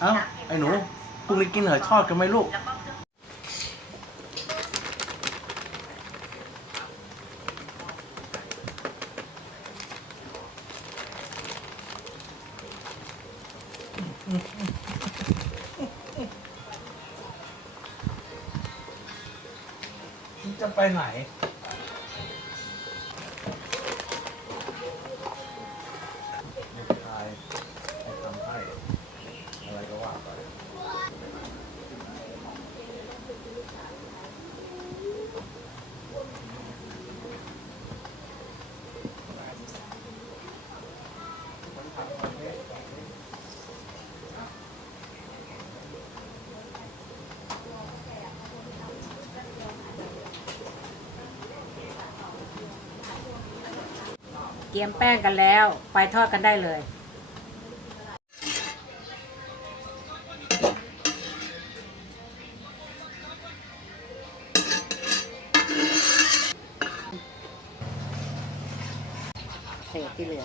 เอ้าไอ้หนูพรุ่งนี้กินหอยทอดกันไหมลูก จะไปไหน ลูกชายให้ทำให้ อะไรก็ว่าไป เตรียมแป้งกันแล้ว ไปทอดกันได้เลย เศษที่เหลือ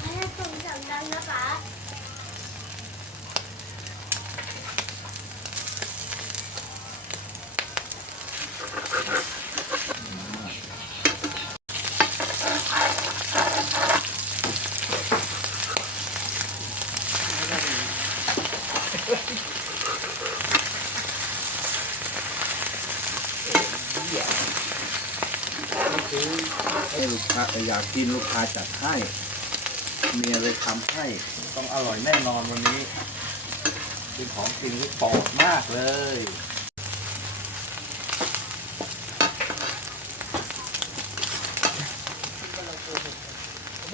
ให้ส่งเสียงดังนะคะ ให้ลูกค้าอยากกินลูกค้าจัดให้เมียเลยทำให้ ต้องอร่อยแน่นอนวันนี้เป็นของจริงที่โปรดมากเลย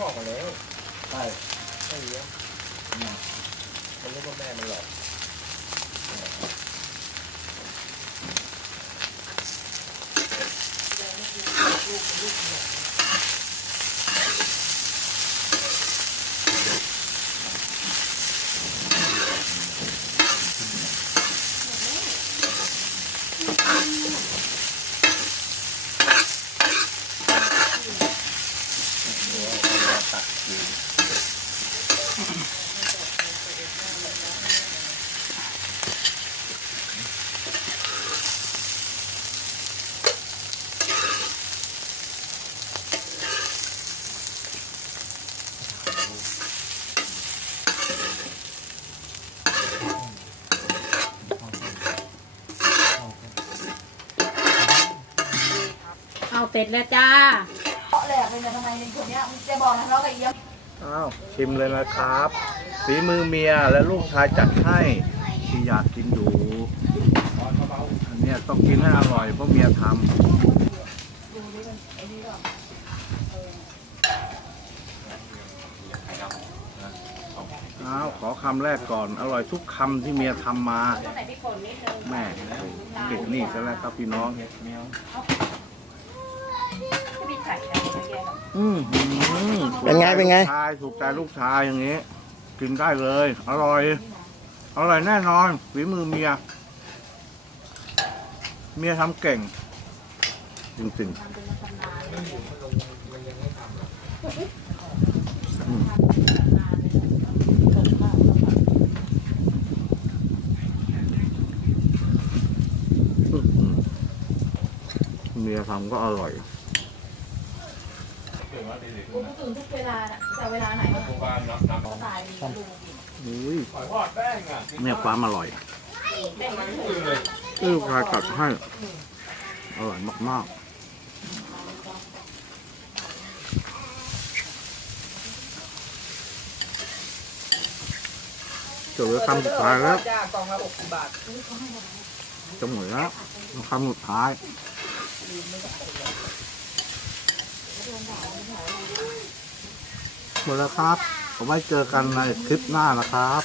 บอกมาแล้วใช่ไม่เลี้ยงมันรู้ว่าแม่มันหลอก เอาเสร็จแล้วจ้าแหลกเลยเนี่ยทำไมคนเนี้ยมึงจะบอกนะเรากับเอี้ยมอ้าวชิมเลยนะครับฝีมือเมียและลูกชายจัดให้ที่อยากกินอยู่อันเนี้ยต้องกินให้อร่อยเพราะเมียทำอ้าวขอคำแรกก่อน อร่อยทุกคำที่เมียทำมา แม่ติดหนี่ซะแล้วครับพี่น้อง อืมอืมเป็นไง เป็นไงถูกใจลูกชายถูกใจลูกชายอย่างนี้ กินได้เลย อร่อย อร่อยแน่นอนฝีมือเมีย เมียทำเก่ง จริงๆอืมอื้อหือเมียทำก็อร่อย กูตื่นทุกเวลาน่ะแต่เวลาไหนอะตายดีดูอุ้ยหอยทอดแป้งอะเนี่ยความอร่อยแบ่งให้ตื่นเลยเออพายตัดให้อร่อยมากๆเจอคำสุดท้ายแล้วจ้ากล่องละหกสิบบาทจะหมดแล้วคำสุดท้าย หมดแล้วครับ ผมไว้เจอกันในคลิปหน้านะครับ